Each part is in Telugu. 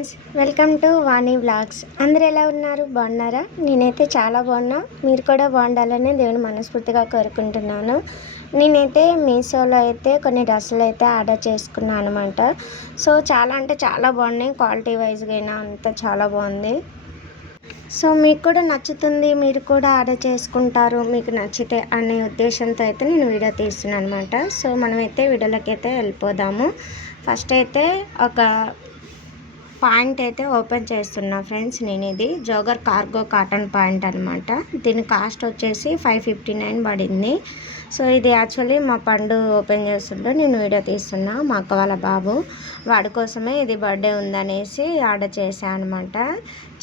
Friends, welcome to Vani vlogs. అందరు ఎలా ఉన్నారు? బాగున్నారా? నేనైతే చాలా బాగున్నా. మీరు కూడా బాగుండాలని దేవుని మనస్ఫూర్తిగా కోరుకుంటున్నాను. నేనైతే మీషోలో అయితే కొన్ని డ్రెస్సులు అయితే ఆర్డర్ చేసుకున్నాను అనమాట. సో చాలా అంటే చాలా బాగున్నాయి. క్వాలిటీ వైజ్గా అయినా అంతా చాలా బాగుంది. సో మీకు కూడా నచ్చుతుంది, మీరు కూడా ఆర్డర్ చేసుకుంటారు మీకు నచ్చితే అనే ఉద్దేశంతో అయితే నేను వీడియో తీస్తున్నాను అనమాట. సో మనమైతే వీడియోలోకి అయితే వెళ్ళిపోదాము. ఫస్ట్ అయితే ఒక పాయింట్ అయితే ఓపెన్ చేస్తున్నా ఫ్రెండ్స్. నేను ఇది జోగర్ కార్గో కాటన్ పాయింట్ అనమాట. దీని కాస్ట్ వచ్చేసి 559 పడింది. సో ఇది యాక్చువల్లీ మా పండు ఓపెన్ చేస్తుంటే నేను వీడియో తీస్తున్నా. మా అక్క వాళ్ళ బాబు వాడి కోసమే ఇది బర్త్డే ఉందనేసి ఆర్డర్ చేశాను అనమాట.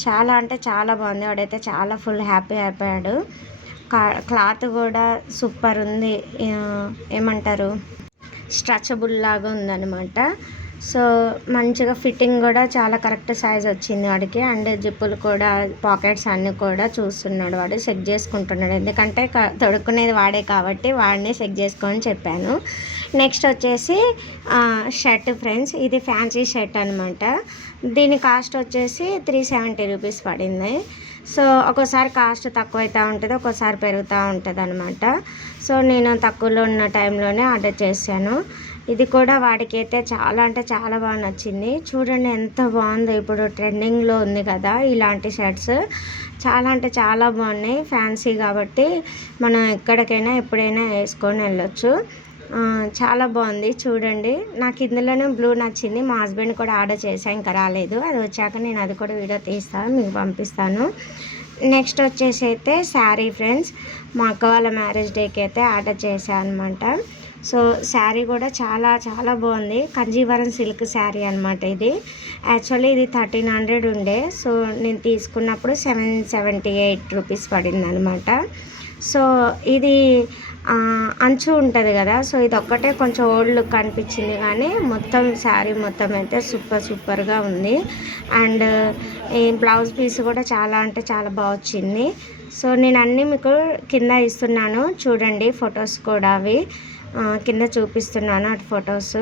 చాలా అంటే చాలా బాగుంది. వాడైతే చాలా ఫుల్ హ్యాపీ అయిపోయాడు. క్లాత్ కూడా సూపర్ ఉంది. ఏమంటారు, స్ట్రెచబుల్ లాగా ఉందన్నమాట. సో మంచిగా ఫిట్టింగ్ కూడా చాలా కరెక్ట్ సైజ్ వచ్చింది వాడికి. అండ్ జిప్పులు కూడా, పాకెట్స్ అన్నీ కూడా చూస్తున్నాడు, వాడు సెట్ చేసుకుంటున్నాడు. ఎందుకంటే తొడుక్కునేది వాడే కాబట్టి వాడిని సెట్ చేసుకొని చెప్పాను. నెక్స్ట్ వచ్చేసి షర్ట్ ఫ్రెండ్స్. ఇది ఫ్యాన్సీ షర్ట్ అనమాట. దీని కాస్ట్ వచ్చేసి 370 రూపీస్ పడింది. సో ఒక్కోసారి కాస్ట్ తక్కువ అవుతూ ఉంటుంది, ఒక్కోసారి పెరుగుతూ ఉంటుంది అనమాట. సో నేను తక్కువలో ఉన్న టైంలోనే ఆర్డర్ చేశాను. ఇది కూడా వాడికి అయితే చాలా అంటే చాలా బాగా నచ్చింది. చూడండి ఎంత బాగుందో. ఇప్పుడు ట్రెండింగ్లో ఉంది కదా ఇలాంటి షర్ట్స్. చాలా అంటే చాలా బాగున్నాయి. ఫ్యాన్సీ కాబట్టి మనం ఎక్కడికైనా ఎప్పుడైనా వేసుకొని వెళ్ళొచ్చు. చాలా బాగుంది. చూడండి, నాకు ఇందులోనే బ్లూ నచ్చింది. మా హస్బెండ్ కూడా ఆర్డర్ చేశాను, ఇంకా రాలేదు. అది వచ్చాక నేను అది కూడా వీడియో తీస్తాను, మీకు పంపిస్తాను. నెక్స్ట్ వచ్చేసి అయితే శారీ ఫ్రెండ్స్. మా అక్క వాళ్ళ మ్యారేజ్ డేకి అయితే ఆర్డర్ చేశాను అనమాట. సో శారీ కూడా చాలా చాలా బాగుంది. కంజీవరం సిల్క్ శారీ అనమాట. ఇది యాక్చువల్లీ ఇది 1300 ఉండే. సో నేను తీసుకున్నప్పుడు 778 రూపీస్ పడింది అనమాట. సో ఇది అంచు ఉంటుంది కదా, సో ఇది ఒక్కటే కొంచెం ఓల్డ్ లుక్ అనిపించింది, కానీ మొత్తం శారీ మొత్తం అయితే సూపర్గా ఉంది. అండ్ ఈ బ్లౌజ్ పీస్ కూడా చాలా అంటే చాలా బాగా వచ్చింది. సో నేను అన్నీ మీకు కింద ఇస్తున్నాను చూడండి, ఫొటోస్ కూడా అవి కింద చూపిస్తున్నాను అటు ఫొటోస్.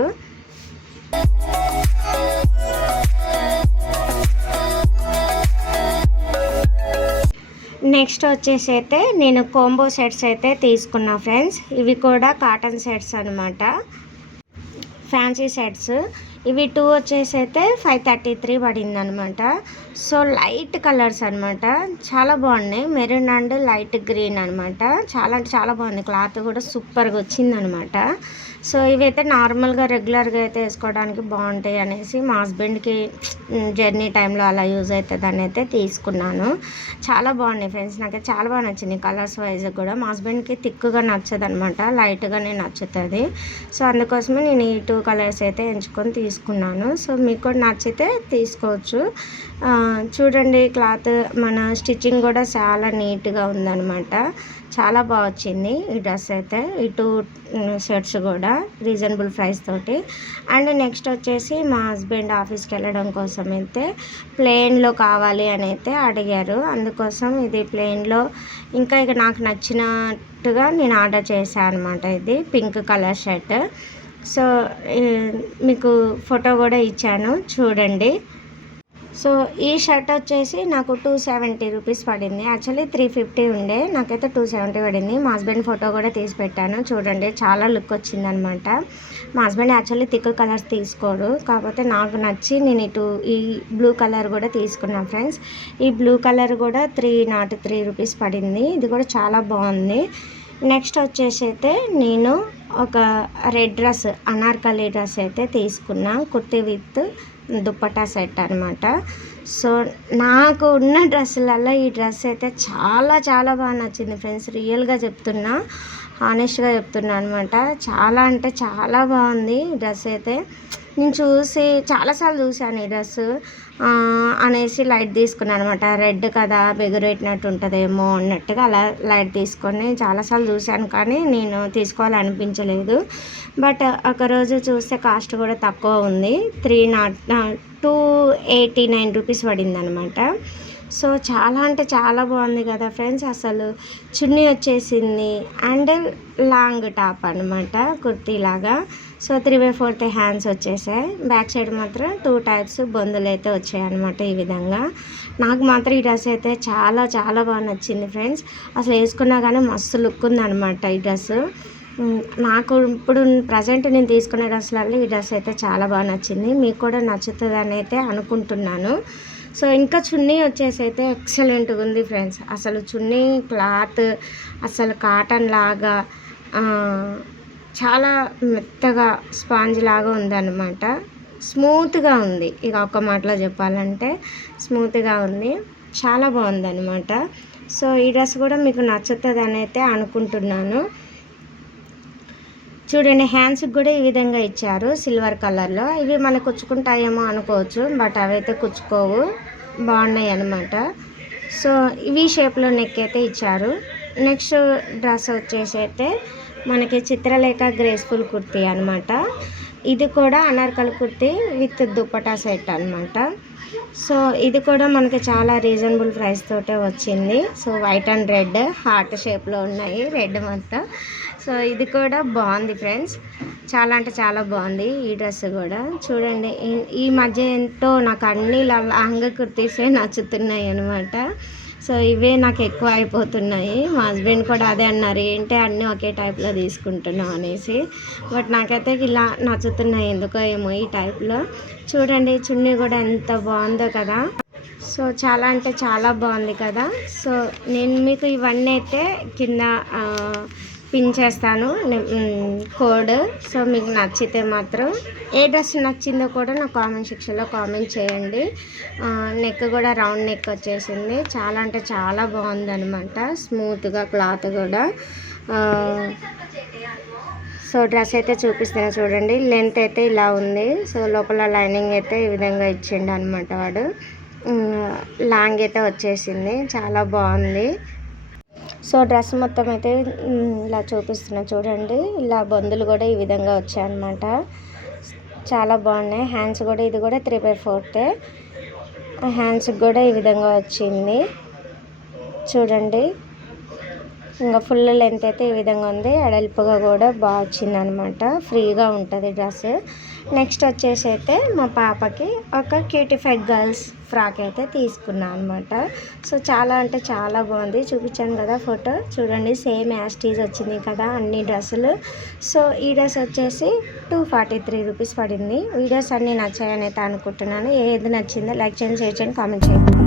నెక్స్ట్ వచ్చేసి అయితే నేను కాంబో సెట్స్ అయితే తీసుకున్నా ఫ్రెండ్స్. ఇవి కూడా కాటన్ సెట్స్ అనమాట, ఫ్యాన్సీ సెట్స్. ఇవి 2 వచ్చేసి అయితే 533 పడింది అనమాట. సో లైట్ కలర్స్ అనమాట, చాలా బాగున్నాయి. మెరూన్ అండ్ లైట్ గ్రీన్ అనమాట. చాలా అంటే చాలా బాగుంది. క్లాత్ కూడా సూపర్గా వచ్చింది అనమాట. సో ఇవైతే నార్మల్గా రెగ్యులర్గా అయితే వేసుకోవడానికి బాగుంటాయి అనేసి మా హస్బెండ్కి జర్నీ టైంలో అలా యూజ్ అవుతుంది అని అయితే తీసుకున్నాను. చాలా బాగున్నాయి ఫ్రెండ్స్, నాకు చాలా బాగా నచ్చింది. కలర్స్ వైజ్ కూడా మా హస్బెండ్కి థిక్గా నచ్చదు అనమాట, లైట్గానే నచ్చుతుంది. సో అందుకోసమే నేను ఈ 2 కలర్స్ అయితే ఎంచుకొని తీసుకున్నాను. సో మీకు కూడా నచ్చితే తీసుకోవచ్చు. చూడండి, క్లాత్ మన స్టిచ్చింగ్ కూడా చాలా నీట్గా ఉందన్నమాట. చాలా బాగా వచ్చింది ఈ డ్రెస్ అయితే. ఈ 2 షర్ట్స్ కూడా రీజనబుల్ ప్రైస్ తోటి. అండ్ నెక్స్ట్ వచ్చేసి మా హస్బెండ్ ఆఫీస్కి వెళ్ళడం కోసం అయితే ప్లెయిన్లో కావాలి అని అయితే అడిగారు. అందుకోసం ఇది ప్లెయిన్లో ఇంకా ఇక నాకు నచ్చినట్టుగా నేను ఆర్డర్ చేశాను అనమాట. ఇది పింక్ కలర్ షర్ట్. సో మీకు ఫోటో కూడా ఇచ్చాను చూడండి. సో ఈ షర్ట్ వచ్చేసి నాకు 270 రూపీస్ పడింది. యాక్చువల్లీ 350 ఉండే, నాకైతే 270 పడింది. మా హస్బెండ్ ఫోటో కూడా తీసి పెట్టాను చూడండి, చాలా లుక్ వచ్చిందనమాట. మా హస్బెండ్ యాక్చువల్లీ థిక్ కలర్స్ తీసుకోరు, కాకపోతే నాకు నచ్చి నేను ఈ బ్లూ కలర్ కూడా తీసుకున్నాను ఫ్రెండ్స్. ఈ బ్లూ కలర్ కూడా 303 రూపీస్ పడింది. ఇది కూడా చాలా బాగుంది. నెక్స్ట్ వచ్చేసి అయితే నేను ఒక రెడ్ డ్రెస్, అనార్కలి డ్రెస్ అయితే తీసుకున్నా, కుర్తీ విత్ దుప్పటా సెట్ అనమాట. సో నాకు ఉన్న డ్రెస్సులలో ఈ డ్రెస్ అయితే చాలా చాలా బాగా నచ్చింది ఫ్రెండ్స్. రియల్గా చెప్తున్నా, హానెస్ట్గా చెప్తున్నా అనమాట. చాలా అంటే చాలా బాగుంది ఈ డ్రెస్ అయితే. నేను చాలాసార్లు చూశాను ఈ డ్రెస్ అనేసి లైట్ తీసుకున్నాను అనమాట. రెడ్ కదా, బెగురెట్టినట్టు ఉంటుందేమో అన్నట్టుగా అలా లైట్ తీసుకొని చాలాసార్లు చూశాను, కానీ నేను తీసుకోవాలనిపించలేదు. బట్ ఒకరోజు చూస్తే కాస్ట్ కూడా తక్కువ ఉంది, 289 రూపీస్ పడింది అనమాట. సో చాలా అంటే చాలా బాగుంది కదా ఫ్రెండ్స్. అసలు చున్నీ వచ్చేసింది అండ్ లాంగ్ టాప్ అనమాట, కుర్తీలాగా. సో 3/4 హ్యాండ్స్ వచ్చేసాయి. బ్యాక్ సైడ్ మాత్రం 2 టైప్స్ బొందులు అయితే వచ్చాయి అనమాట. ఈ విధంగా నాకు మాత్రం ఈ డ్రెస్ అయితే చాలా చాలా బాగా నచ్చింది ఫ్రెండ్స్. అసలు వేసుకున్నా కానీ మస్తు లుక్ ఉందనమాట ఈ డ్రెస్. నాకు ఇప్పుడు ప్రజెంట్ నేను తీసుకునే డ్రెస్లలో ఈ డ్రెస్ అయితే చాలా బాగా నచ్చింది. మీకు కూడా నచ్చుతుందని అయితే అనుకుంటున్నాను. సో ఇంకా చున్నీ వచ్చేసి అయితే ఎక్సలెంట్గా ఉంది ఫ్రెండ్స్. అసలు చున్నీ క్లాత్ అసలు కాటన్ లాగా చాలా మెత్తగా స్పాంజ్ లాగా ఉందన్నమాట. స్మూత్గా ఉంది, ఇక ఒక్క మాటలో చెప్పాలంటే స్మూత్గా ఉంది, చాలా బాగుందన్నమాట. సో ఈ డ్రెస్ కూడా మీకు నచ్చుతుంది అని అయితే అనుకుంటున్నాను. చూడండి, హ్యాండ్స్కి కూడా ఈ విధంగా ఇచ్చారు సిల్వర్ కలర్లో. ఇవి మనకు కుచ్చుకుంటాయేమో అనుకోవచ్చు, బట్ అవైతే కుచ్చుకోవు, బాగున్నాయి అన్నమాట. సో ఇవి షేప్లో నెక్ అయితే ఇచ్చారు. నెక్స్ట్ డ్రెస్ వచ్చేసి అయితే మనకి చిత్రలేఖ గ్రేస్ఫుల్ కుర్తీ అనమాట. ఇది కూడా అనార్కలి కుర్తీ విత్ దుపట్టా సెట్ అనమాట. సో ఇది కూడా మనకి చాలా రీజనబుల్ ప్రైస్ తోటే వచ్చింది. So white and red heart షేప్లో ఉన్నాయి, రెడ్ మొత్తం. సో ఇది కూడా బాగుంది ఫ్రెండ్స్, చాలా అంటే చాలా బాగుంది ఈ డ్రెస్ కూడా. చూడండి, ఈ మధ్య ఎంతో నాకు అన్ని లహంగా కుర్తీసే నచ్చుతున్నాయి అనమాట. సో ఇవే నాకు ఎక్కువ అయిపోతున్నాయి. మా హస్బెండ్ కూడా అదే అన్నారు, ఏంటి అన్నీ ఒకే టైప్లో తీసుకుంటున్నాం అనేసి. బట్ నాకైతే ఇలా నచ్చుతున్నాయి ఎందుకో ఏమో ఈ టైప్లో. చూడండి, చున్నీ కూడా ఎంత బాగుందో కదా. సో చాలా అంటే చాలా బాగుంది కదా. సో నేను మీకు ఇవన్నీ అయితే కింద పిన్ చేస్తాను కోడ్. సో మీకు నచ్చితే మాత్రం ఏ డ్రెస్ నచ్చిందో కూడా నా కామెంట్ సెక్షన్లో కామెంట్ చేయండి. నెక్ కూడా రౌండ్ నెక్ వచ్చేసింది, చాలా అంటే చాలా బాగుందనమాట, స్మూత్గా క్లాత్ కూడా. సో డ్రెస్ అయితే చూపిస్తాను చూడండి. లెంత్ అయితే ఇలా ఉంది. సో లోపల లైనింగ్ అయితే ఈ విధంగా ఇచ్చిండు అనమాట వాడు. లాంగ్ అయితే వచ్చేసింది, చాలా బాగుంది. సో డ్రెస్ మొత్తం అయితే ఇలా చూపిస్తున్నా చూడండి. ఇలా బొందులు కూడా ఈ విధంగా వచ్చాయన్నమాట, చాలా బాగున్నాయి. హ్యాండ్స్ కూడా, ఇది కూడా 3/4 హ్యాండ్స్కి కూడా ఈ విధంగా వచ్చింది చూడండి. ఇంకా ఫుల్ లెంత్ అయితే ఈ విధంగా ఉంది, ఎడల్పుగా కూడా బాగా వచ్చింది అనమాట, ఫ్రీగా ఉంటుంది డ్రెస్. నెక్స్ట్ వచ్చేసి అయితే మా పాపకి ఒక క్యూటిఫైడ్ గర్ల్స్ ఫ్రాక్ అయితే తీసుకున్నాను అనమాట. సో చాలా అంటే చాలా బాగుంది, చూపించాను కదా ఫోటో. చూడండి, సేమ్ యాస్టీజ్ వచ్చింది కదా అన్ని డ్రెస్సులు. సో ఈ డ్రెస్ వచ్చేసి 243 రూపీస్ పడింది. వీడియోస్ అన్నీ నచ్చాయని అయితే అనుకుంటున్నాను. ఏది నచ్చిందో లైక్ చేయండి, షేర్ చేయండి, కామెంట్ చేయండి.